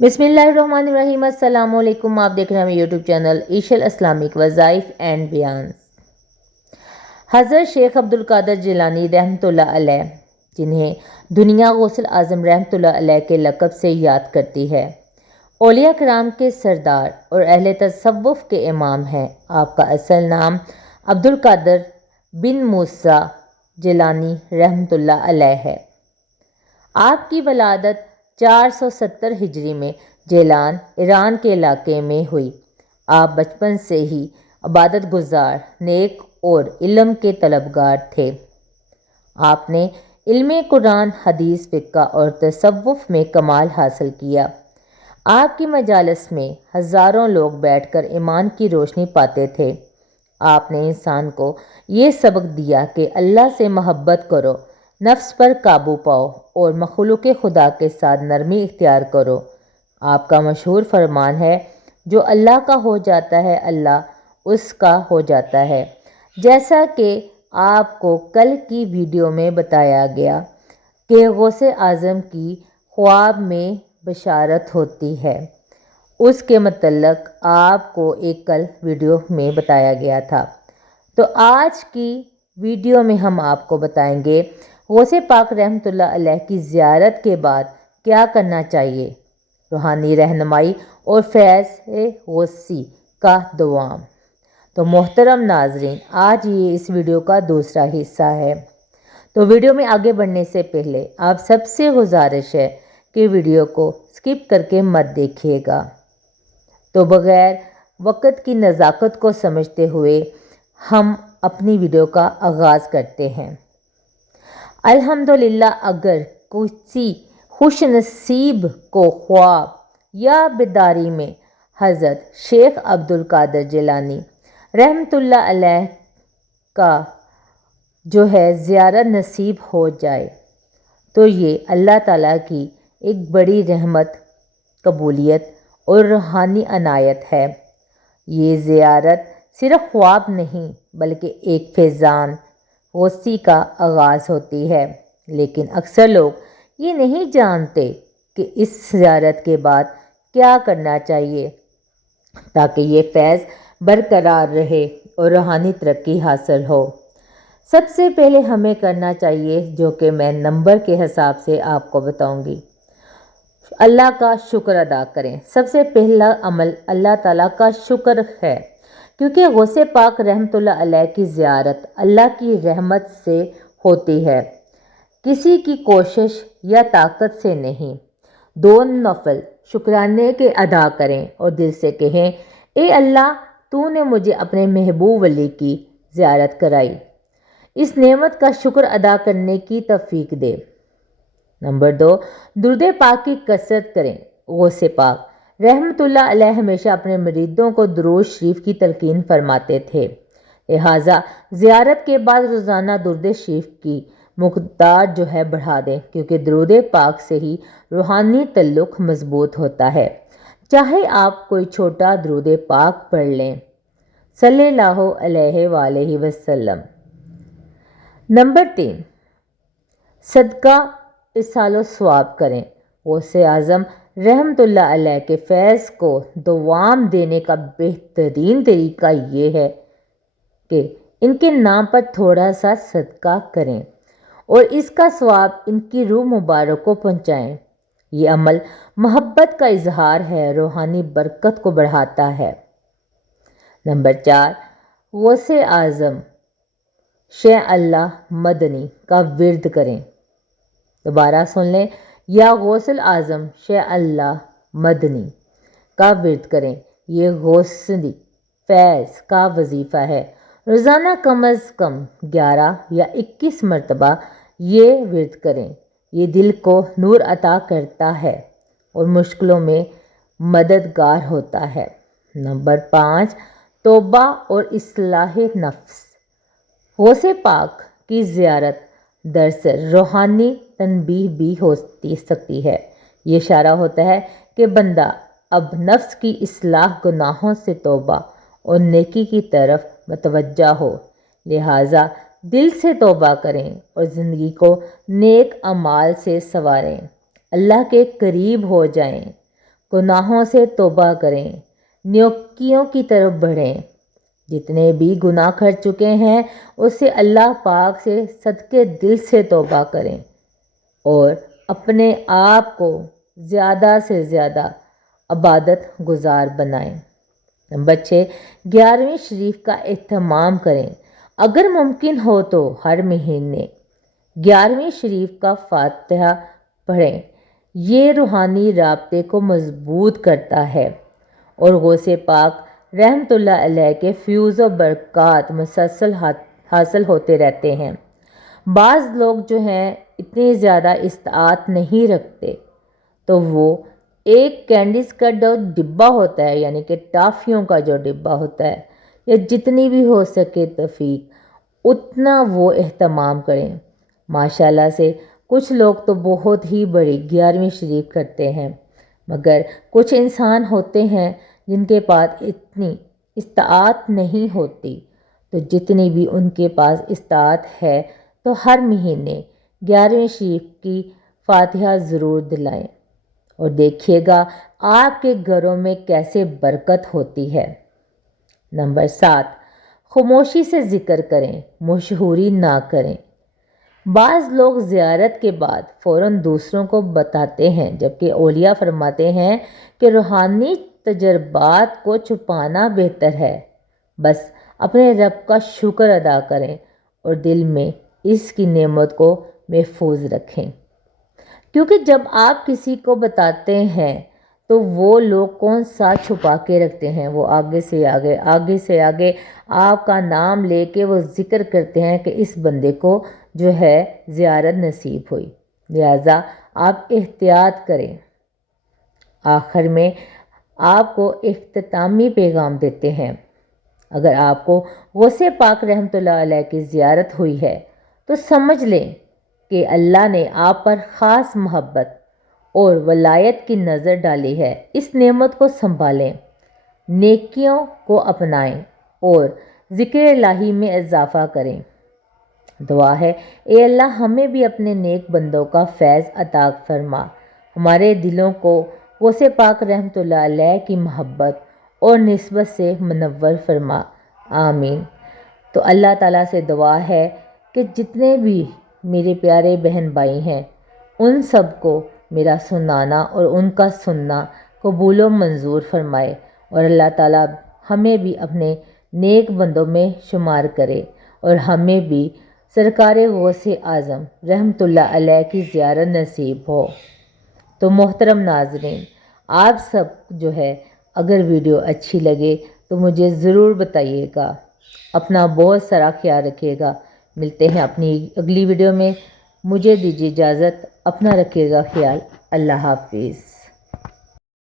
बिस्मिल्लाहिर्रहमानिर्रहीम। अस्सलाम वालेकुम। आप देख रहे हैं यूट्यूब चैनल ईशल इस्लामिक वज़ाइफ एंड बयान। हज़रत शेख अब्दुल कादर जिलानी रहमतुल्लाह अलैह, जिन्हें दुनिया गौसुल आज़म रहमतुल्लाह अलैह के लक़ब से याद करती है, औलिया कराम के सरदार और अहले तसव्वुफ़ के इमाम हैं। आपका असल नाम अब्दुल कादर बिन मूसा जिलानी रहमतुल्लाह अलैह है। आपकी वलादत 470 हिजरी में जेलान ईरान के इलाके में हुई। आप बचपन से ही इबादत गुजार, नेक और इल्म के तलबगार थे। आपने इल्म कुरान, हदीस, फ़िक़्ह और तसव्वुफ़ में कमाल हासिल किया। आपकी मजालिस में हज़ारों लोग बैठकर ईमान की रोशनी पाते थे। आपने इंसान को ये सबक दिया कि अल्लाह से मोहब्बत करो, नफ्स पर काबू पाओ और मखलूक खुदा के साथ नरमी इख्तियार करो। आपका मशहूर फरमान है, जो अल्लाह का हो जाता है अल्लाह उसका हो जाता है। जैसा कि आपको कल की वीडियो में बताया गया कि गौसे आज़म की ख्वाब में बशारत होती है, उसके मतलब आपको एक कल वीडियो में बताया गया था। तो आज की वीडियो में हम आपको बताएंगे गौसे पाक रहमतुल्लाह अलैह की ज़ियारत के बाद क्या करना चाहिए, रूहानी रहनुमाई और फैज़ गौसी का दुआम। तो मोहतरम नाज़रीन, आज ये इस वीडियो का दूसरा हिस्सा है। तो वीडियो में आगे बढ़ने से पहले आप सबसे गुजारिश है कि वीडियो को स्किप करके मत देखिएगा। तो बग़ैर वक़्त की नज़ाकत को समझते हुए हम अपनी वीडियो का आगाज़ करते हैं। अल्हम्दुलिल्लाह, अगर किसी खुश नसीब को ख्वाब या बेदारी में हज़रत शेख अब्दुल कादर जिलानी रहमतुल्लाह अलैह का जो है ज़ियारत नसीब हो जाए, तो ये अल्लाह ताला की एक बड़ी रहमत, कबूलियत और रूहानी अनायत है। ये ज़ियारत सिर्फ़ ख्वाब नहीं बल्कि एक फैज़ान गौसी का आगाज़ होती है। लेकिन अक्सर लोग ये नहीं जानते कि इस ज़ियारत के बाद क्या करना चाहिए ताकि ये फैज़ बरकरार रहे और रूहानी तरक्की हासिल हो। सबसे पहले हमें करना चाहिए, जो कि मैं नंबर के हिसाब से आपको बताऊंगी, अल्लाह का शुक्र अदा करें। सबसे पहला अमल अल्लाह ताला का शुक्र है, क्योंकि गौसे पाक रहमतुल्लाह अलैह की ज़ियारत अल्लाह की रहमत से होती है, किसी की कोशिश या ताकत से नहीं। दो नफल शुक्राने के अदा करें और दिल से कहें, ए अल्लाह, तूने मुझे अपने महबूब वली की ज़ियारत कराई, इस नेमत का शुक्र अदा करने की तौफीक दे। नंबर 2, दुरूद पाक की कसरत करें। गौसे पाक रहमतुल्लाह अलैह हमेशा अपने मुरीदों को दुरूद शरीफ की तलकीन फरमाते थे। लिहाजा ज़ियारत के बाद रोज़ाना दुरूद शरीफ की मुक़दार जो है बढ़ा दें, क्योंकि दुरूद पाक से ही रूहानी तल्लुक़ मजबूत होता है। चाहे आप कोई छोटा दुरूद पाक पढ़ लें, सल्लल्लाहु अलैहि वसल्लम। नंबर 3, सदका इसालो सवाब करें। गौसे आज़म रहमतुल्लाह अलैह के फैज़ को दुआम देने का बेहतरीन तरीका ये है कि इनके नाम पर थोड़ा सा सदका करें और इसका सवाब इनकी रूह मुबारक को पहुँचाएँ। ये अमल मोहब्बत का इजहार है, रूहानी बरकत को बढ़ाता है। नंबर 4, गौसे आज़म शेख अल्लाह मदनी का विर्द करें। दोबारा सुन लें, या गौसुल आज़म शेख अल्लाह मदनी का विर्द करें। ये गौसली फैज़ का वजीफ़ा है। रोज़ाना कम अज़ कम 11 या 21 मरतबा ये विर्द करें। ये दिल को नूर अता करता है और मुश्किलों में मददगार होता है। नंबर 5, तौबा और इस्लाह नफ्स। गौसे पाक की ज़ियारत दरअसल रूहानी तनबीह भी हो सकती है। ये इशारा होता है कि बंदा अब नफ्स की इस्लाह, गुनाहों से तौबा और नेकी की तरफ मतवज्जा हो। लिहाजा दिल से तौबा करें और ज़िंदगी को नेक अमाल से संवारें, अल्लाह के करीब हो जाएं। गुनाहों से तौबा करें, नेकियों की तरफ बढ़ें। जितने भी गुनाह कर चुके हैं उससे अल्लाह पाक से सदके दिल से तौबा करें और अपने आप को ज़्यादा से ज़्यादा इबादत गुजार बनाएं। नंबर 6, 11वीं शरीफ का एहतमाम करें। अगर मुमकिन हो तो हर महीने 11वीं शरीफ का फातिहा पढ़ें। ये रूहानी राब्ते को मजबूत करता है और गौसे पाक रहमतुल्लाह अलैह के फ्यूज़ व बरक़ात मुसलसल हासिल होते रहते हैं। बाज़ लोग जो हैं इतनी ज़्यादा इस्तात नहीं रखते तो वो एक कैंडीज़ का जो डिब्बा होता है यानी कि टॉफ़ियों का जो डिब्बा होता है या जितनी भी हो सके तौफीक उतना वो एहतमाम करें। माशाल्लाह से कुछ लोग तो बहुत ही बड़ी 11वीं शरीफ करते हैं, मगर कुछ इंसान होते हैं जिनके पास इतनी इस्तात नहीं होती, तो जितनी भी उनके पास इस्तात है तो हर महीने 11वीं शरीफ की फातिहा ज़रूर दिलाएं और देखिएगा आपके घरों में कैसे बरकत होती है। नंबर 7, खामोशी से ज़िक्र करें, मशहूरी ना करें। बाज़ लोग ज़ियारत के बाद फ़ौरन दूसरों को बताते हैं, जबकि औलिया फरमाते हैं कि रूहानी तजर्बात को छुपाना बेहतर है। बस अपने रब का शुक्र अदा करें और दिल में इसकी नेमत को महफूज रखें, क्योंकि जब आप किसी को बताते हैं तो वो लोग कौन सा छुपा के रखते हैं, वो आगे से आगे आपका नाम लेके वो ज़िक्र करते हैं कि इस बंदे को जो है ज़ियारत नसीब हुई। लिहाजा आप एहतियात करें। आखिर में आपको इख्तितामी पैगाम देते हैं। अगर आपको गौसे पाक रहमतुल्लाह अलैह की ज़ियारत हुई है तो समझ लें कि अल्लाह ने आप पर ख़ास मोहब्बत और वलायत की नज़र डाली है। इस नेमत को संभालें, नेकियों को अपनाएं और ज़िक्र इलाही में इजाफ़ा करें। दुआ है, ए अल्लाह हमें भी अपने नेक बंदों का फैज़ अता फरमा, हमारे दिलों को गौसे पाक रहमतुल्लाह अलैह की मोहब्बत और निस्बत से मुनव्वर फरमा। आमीन। तो अल्लाह ताला से दुआ है कि जितने भी मेरे प्यारे बहन भाई हैं उन सब को मेरा सुनाना और उनका सुनना कबूल व मंजूर फरमाए और अल्लाह ताला हमें भी अपने नेक बंदों में शुमार करे और हमें भी सरकार गौसे आज़म रहमतुल्लाह अलैह की ज़ियारत नसीब हो। तो मोहतरम नाज़रीन, आप सब जो है अगर वीडियो अच्छी लगे तो मुझे ज़रूर बताइएगा। अपना बहुत सारा ख्याल रखिएगा। मिलते हैं अपनी अगली वीडियो में। मुझे दीजिए इजाज़त। अपना रखिएगा ख्याल। अल्लाह हाफिज़।